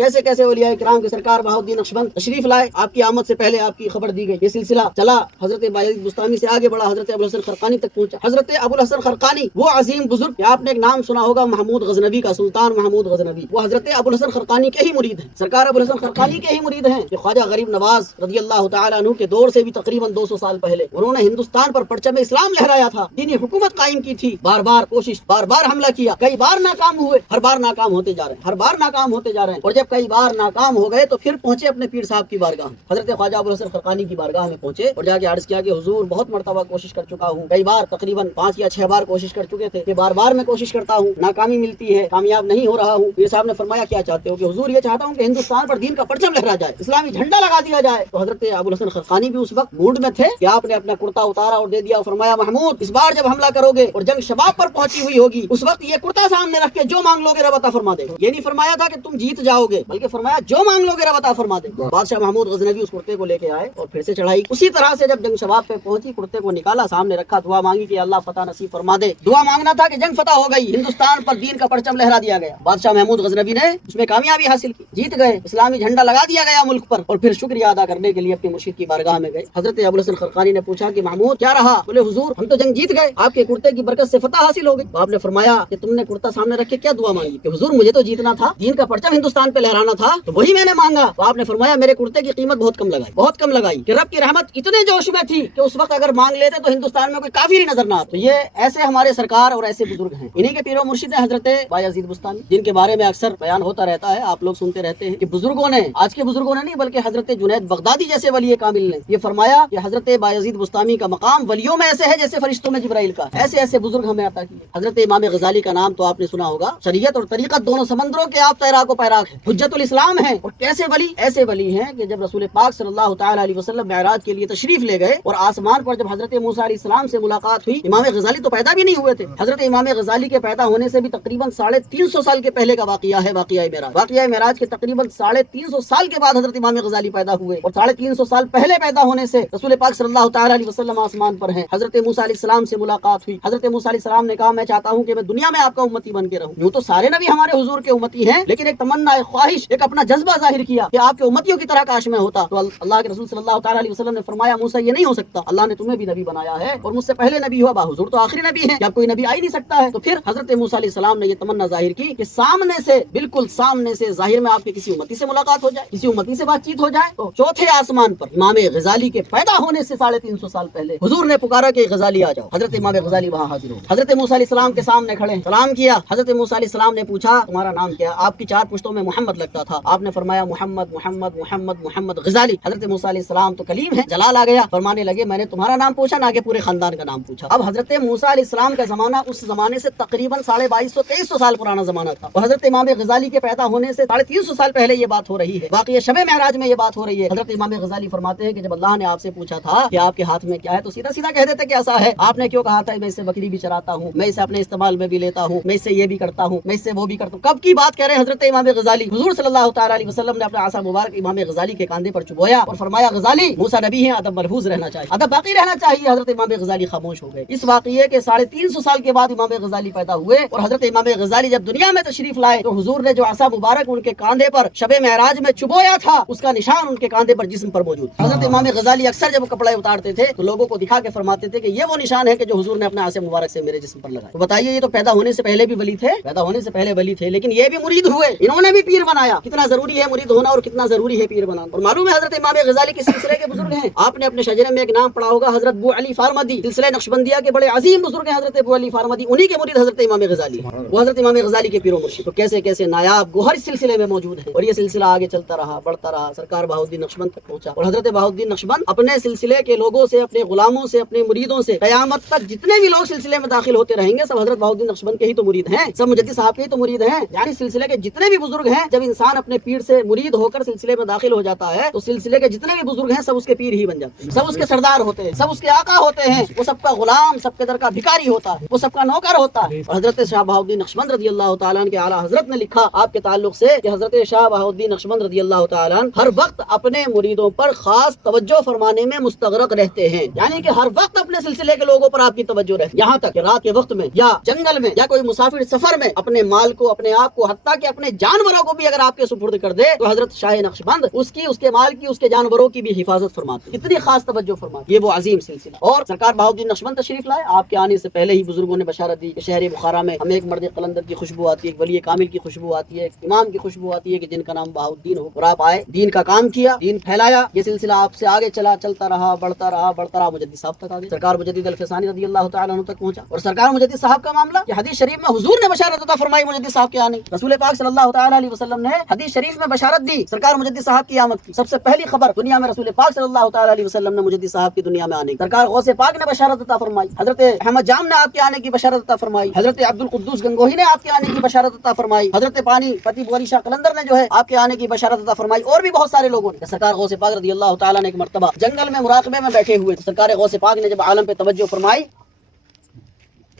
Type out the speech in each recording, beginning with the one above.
कैसे कैसे औलिया किराम के सरकार बहाउद्दीन नक्शबंद तशरीफ लाए। आपकी आमद से पहले आपकी खबर दी गई। ये सिलसिला चला, हजरत बायजीद बुस्तामी से आगे बढ़ा, हजरत अबुल हसन खरकानी तक पहुंचा। हजरत अबुल हसन खरकानी वो अजीम बुजुर्ग, आपने एक नाम सुना होगा महमूद गजनबी का, सुल्तान महमूद गजनबी, वो हजरत अबुल हसन खरकानी के ही मुरीद हैं। सरकार अबुल हसन खरकानी के ही मुरीद हैं, जो ख्वाजा गरीब नवाज रज़ी अल्लाह तआला अन्हु के दौर से भी तकरीबन 200 साल पहले उन्होंने हिंदुस्तान पर परचम इस्लाम लहराया था, दीनी हुकूमत कायम की थी। बार बार कोशिश, बार बार हमला किया, कई बार नाकाम हुए, हर बार नाकाम होते जा रहे हैं, हर बार नाकाम होते जा रहे हैं। और जब कई बार नाकाम हो गए तो फिर पहुंचे अपने पीर साहब की बारगाह, हजरत ख्वाजा अबुल हसन खरकानी की बारगाह में पहुंचे और जाके अर्ज किया कि हुजूर बहुत मरतबा कोशिश कर चुका हूँ, कई बार तकरीबन 5 या 6 बार कोशिश कर चुके थे कि बार बार मैं कोशिश करता हूँ, नाकामी मिलती है, कामयाब नहीं हो रहा हूँ। पीर साहब ने फरमाया क्या चाहते हो? कि हुजूर ये चाहता हूँ कि हिंदुस्तान पर दीन का परचम लहरा जाए, इस्लामी झंडा लगा दिया जाए। तो हजरत अबुल हसन खरकानी भी उस वक्त मूड में थे कि आपने अपना कुर्ता उतारा और दे दिया और फरमाया महमूद इस बार जब हमला करोगे और जंग शबाब पर पहुंची हुई होगी उस वक्त ये कुर्ता सामने रख के जो मांग लोगे रब अता फरमा दे। ये नहीं फरमाया था कि तुम जीत जाओगे, बल्कि फरमाया जो मांग लोगे रब अता फरमा दे। बादशाह महमूद गजनवी उस कुर्ते को लेके आए और फिर से चढ़ाई। उसी तरह से जब जंग शबाब पे पहुंची, कुर्ते को निकाला, सामने रखा, दुआ मांगी कि अल्लाह फतह नसीब फरमा दे। दुआ मांगना था कि जंग फतह हो गई, हिंदुस्तान पर दीन का परचम लहरा दिया गया। बादशाह महमूद गजनवी ने उसमें कामयाबी हासिल की, जीत गए, इस्लामी झंडा लगा दिया गया मुल्क पर। और फिर शुक्रिया अदा करने के लिए अपने मुर्शिद की बारगाह में गए। हजरत अबुल हसन खरकानी ने पूछा कि महमूद क्या रहा? बोले हुजूर हम तो जंग जीत गए, आपके कुर्ते की बरकत से फतह हासिल हो गई। तो आपने फरमाया कि तुमने कुर्ता सामने रख के क्या दुआ मांगी? कि हुजूर मुझे तो जीतना था, दीन का परचम हिंदुस्तान पे लहराना था, तो वही मैंने मांगा। तो आपने फरमाया मेरे कुर्ते की कीमत बहुत कम लगाई, बहुत कम लगाई कि रब की रहमत इतने जोश में थी कि उस वक्त अगर मांग लेते तो हिंदुस्तान में कोई काफिर ही नजर ना आता। तो ये ऐसे हमारे सरकार और ऐसे बुजुर्ग हैं। इन्हीं के पीरो मुर्शिद है हजरत बायजीद बुस्तामी, जिनके बारे में अक्सर बयान होता रहता है, आप लोग सुनते रहते हैं कि बुजुर्गों ने, आज के बुजुर्गों ने नहीं बल्कि हजरत जुनैद बगदादी जैसे वली कामिल ने ये फरमाया कि हजरत बायजीद बुस्तामी का मकाम वलियों में ऐसे है जैसे फरिश्तों में जिब्राइल का। ऐसे ऐसे बुजुर्ग हमें अता किए। हजरत इमाम गजाली का नाम तो आपने सुना होगा, शरीयत और तरीकत दोनों समंदरों के आप तैराको पैराक है, हुज्जतुल इस्लाम है। और कैसे वली? ऐसे वली हैं कि जब रसूल पाक सल्लल्लाहु तआला अलैहि वसल्लम मेराज के लिए तशरीफ ले गए और आसमान पर जब हजरत मूसा अलैहिस्सलाम से मुलाकात हुई, इमाम गजाली तो पैदा भी नहीं हुए थे। हजरत इमाम गजाली के पैदा होने से भी तकरीबन 350 साल के पहले का वाकया है वाकया मेराज। वाकया मेराज के तकरीबन 350 साल के बाद हजरत इमाम गजाली पैदा हुए और 350 साल पहले पैदा होने से रसूल पाक सल्लल्लाहु तआला अलैहि वसल्लम आसमान पर हैं। हजरत मूसा अलैहिस्सलाम से मुलाकात हुई। हजरत मूसा अलैहिस्सलाम ने कहा मैं चाहता हूँ कि मैं दुनिया में आपका उम्मती बन के रहूं। यूं तो सारे नबी हमारे हुजूर के उम्मती हैं, लेकिन एक तमन्ना, एक ख्वाहिश, एक अपना जज्बा जाहिर किया कि आपके उम्मतियों की तरह काश मैं होता। तो अल्लाह के रसूल सल्लल्लाहु तआला अलैहि वसल्लम ने फरमाया मूसा ये नहीं हो सकता, अल्लाह ने तुम्हें भी नबी बनाया है और मुझसे पहले नबी हुआ, हुजूर तो आखिरी नबी है, अब कोई नबी आ ही नहीं सकता है। तो फिर हजरत मूसा अलैहिस्सलाम ने ये तमन्ना जाहिर की कि सामने से, बिल्कुल सामने से जाहिर में आपके किसी उम्मती से मुलाकात हो जाए, किसी उम्मती से बातचीत हो जाए। तो चौथे आसमान पर इमाम गजाली के पैदा होने से 350 साल पहले हुजूर ने पुकारा कि गजाली आ जाओ। हजरत इमाम गजाली वहाँ हाजिर हो, हजरत मूसा अलैहिस्सलाम के सामने खड़े, सलाम किया। हजरत मूसा अलैहिस्सलाम ने पूछा तुम्हारा नाम क्या? आपकी 4 पुश्तों में मोहम्मद लगता था। आपने फरमाया मोहम्मद मोहम्मद मोहम्मद मोहम्मद गजाली। हजरत मूसा अलैहिस्सलाम तो कलीम है, जलाल आ गया, फरमाने लगे मैंने तुम्हारा नाम पूछा ना कि पूरे खानदान का नाम पूछा। अब हजरत मूसा अलैहिस्सलाम का जमाना उस जमाने से तकरीबन 2250-2300 साल पुराना जमाना था और हजरत इमाम गजाली के पैदा होने से 350 साल पहले ये बात हो रही है। बाकी शबे मेराज में ये बात हो रही है। हजरत इमाम गजाली फरमाते हैं कि जब अल्लाह ने आपसे पूछा था कि आपके हाथ में क्या है तो सीधा सीधा कह देते कि ऐसा है। आपने क्यों कहा था मैं इससे बकरी भी चराता हूँ, मैं इसे अपने इस्तेमाल में भी लेता हूँ, मैं इससे ये भी करता हूँ, मैं इससे वो भी करता हूँ। कब की बात कह रहे हैं हजरत इमाम गजाली? हुजूर सल्लल्लाहु तआला अलैहि वसल्लम ने अपना आसा मुबारक इमाम गजाली के कांधे पर चुभोया और फरमाया गजाली मूसा नबी है, अदब मलफूज रहना चाहिए, अदब बाकी रहना चाहिए। हजरत इमाम गजाली खामोश हो गए। इस वाकये के 350 साल के बाद इमाम गजाली पैदा हुए और हजरत इमाम गजाली जब दुनिया में तशरीफ लाए तो हुजूर ने जो आसा मुबारक उनके कांधे पर शबे मेराज में चुभोया था उसका निशान उनके कांधे पर जिस्म पर मौजूद। हजरत इमाम गजाली अक्सर जब कपड़े उतारते थे तो लोगों को दिखा के फरमाते थे कि ये वो निशान है कि जो हुजूर ने अपने आसे मुबारक से मेरे जिस्म पर लगाया। तो बताइए ये तो पैदा होने से पहले भी वली थे, पैदा होने से पहले वली थे, लेकिन ये भी मुरीद हुए, इन्होंने भी पीर बनाया। कितना जरूरी है मुरीद होना और कितना जरूरी है पीर बनाना। और मालूम है हजरत इमाम गजाली किस सिलसिले के बुजुर्ग हैं? आपने अपने शजरे में एक नाम पढ़ा होगा, हजरत अबू अली फारमदी, सिलसिला नक्शबंदिया के बड़े अजीम बुजुर्ग हैं हजरत अबू अली फारमदी, उन्हीं के मुरीद हजरत इमाम गजाली, वो हजरत इमाम गजाली के पीरो मुर्शिद। तो कैसे कैसे नायाब गोहर इस सिलसिले में मौजूद है और ये सिलसिला आगे चलता रहा, बढ़ता रहा, सरकार बहाउद्दीन नक्शबंद तक पहुंचा। और हजरत बहाउद्दीन नक्शबंद अपने सिलसिले के लोगों से, अपने गुलामों से, अपने मुरीदों से कयामत तक जितने भी लोग सिलसिले में दाखिल होते रहेंगे सब हजरत बहाउद्दीन नक्शबंद के ही तो मुरीद हैं, सब मुजद्दिद साहब के ही तो मुरीद हैं। यानी सिलसिले के जितने भी बुजुर्ग हैं, जब इंसान अपने पीर से मुरीद होकर सिलसिले में दाखिल हो जाता है तो सिलसिले के जितने भी बुजुर्ग हैं सब उसके पीर ही बन जाते हैं, सब उसके सरदार होते हैं, सब उसके आका होते हैं, वो सबका गुलाम, सबके दर का भिखारी होता है, वो सबका नौकर होता है। और हजरत शाह बहाउद्दीन नक्शबंद रज़ी अल्लाह तआला अन्हु के आला हजरत ने लिखा आपके ताल्लुक से कि हजरत शाह बहाउद्दीन नक्शबंद रज़ी अल्लाह तआला अन्हु हर वक्त अपने मुरीदों पर खास तवज्जो फरमाने में मुस्तगरक रहते हैं, यानी कि हर वक्त अपने सिलसिले के लोगों पर आपकी तवज्जो रहती है। यहाँ तक कि रात के वक्त में या जंगल में या कोई मुसाफिर सफर में अपने माल को, अपने आप को, हत्ता कि अपने जानवरों को بھی اگر آپ کے سپرد کر دے تو حضرت شاہ نقشبند اس کی، اس کے مال کی، اس کے جانوروں کی بھی حفاظت فرماتے، اتنی خاص توجہ فرماتے، یہ وہ عظیم سلسلہ۔ اور سرکار بہاؤالدین نقشبند تشریف لائے، آپ کے آنے سے پہلے ہی بزرگوں نے بشارت دی کہ شہر بخارا میں ہمیں ایک مرد قلندر کی خوشبو آتی ہے، ایک ولی کامل کی خوشبو آتی ہے، ایک امام کی خوشبو آتی ہے کہ جن کا نام بہاؤالدین ہو، اور آپ آئے، دین کا کام کیا، دین پھیلایا، یہ سلسلہ آپ سے آگے چلتا رہا، بڑھتا رہا مجدد صاحب تک آ گیا، سرکار مجدد الفسانی رضی اللہ تعالیٰ عنہ تک پہنچا۔ اور سرکار مجدد صاحب کا معاملہ کہ حدیث شریف میں حضور نے بشارت عطا فرمائی مجدد صاحب کے آنے، رسول پاک صلی اللہ تعالیٰ علیہ وسلم نے حدیث شریف میں بشارت دی سرکار مجدد صاحب کی آمد کی، سب سے پہلی خبر دنیا میں رسول پاک صلی اللہ تعالیٰ علیہ وسلم نے مجدد صاحب کی دنیا میں آنے کی، سرکار غوث پاک نے بشارت عطا فرمائی، حضرت احمد جام نے آپ کے آنے کی بشارت عطا فرمائی، حضرت عبد القدوس گنگوہی نے آپ کے آنے کی بشارت عطا فرمائی، حضرت پانی پتی بوری شاہ قلندر نے جو ہے آپ کے آنے کی بشارت عطا فرمائی، اور بھی بہت سارے لوگوں نے۔ سرکار غوث پاک رضی اللہ تعالیٰ نے ایک مرتبہ جنگل میں مراقبے میں بیٹھے ہوئے، سرکار غوث پاک نے جب عالم پہ توجہ فرمائی،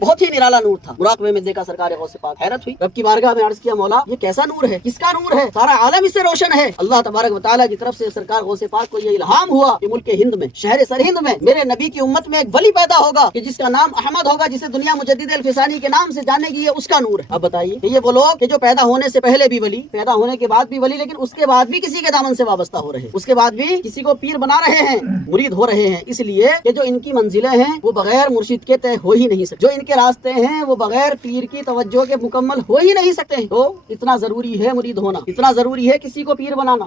بہت ہی نرالا نور تھا، مراقبے میں دیکھا سرکار غوث پاک، حیرت ہوئی، رب کی بارگاہ میں عرض کیا مولا یہ کیسا نور ہے، کس کا نور ہے، سارا عالم اس سے روشن ہے۔ اللہ تبارک و تعالیٰ کی طرف سے سرکار غوث پاک کو یہ الہام ہوا کہ ملک ہند میں، شہر سرہند میں میرے نبی کی امت میں ایک ولی پیدا ہوگا کہ جس کا نام احمد ہوگا، جسے دنیا مجدد الفسانی کے نام سے جانے گی، یہ اس کا نور ہے۔ اب بتائیے کہ یہ وہ لوگ کہ جو پیدا ہونے سے پہلے بھی ولی، پیدا ہونے کے بعد بھی ولی، لیکن اس کے بعد بھی کسی کے دامن سے وابستہ ہو رہے، اس کے بعد بھی کسی کو پیر بنا رہے ہیں، مرید ہو رہے ہیں، اس لیے کہ جو ان کی منزلیں ہیں وہ بغیر مرشد کے طے ہو ہی نہیں سکتے، جو ان کے راستے ہیں وہ بغیر پیر کی توجہ کے مکمل ہو ہی نہیں سکتے، تو اتنا ضروری ہے مرید ہونا، اتنا ضروری ہے کسی کو پیر بنانا۔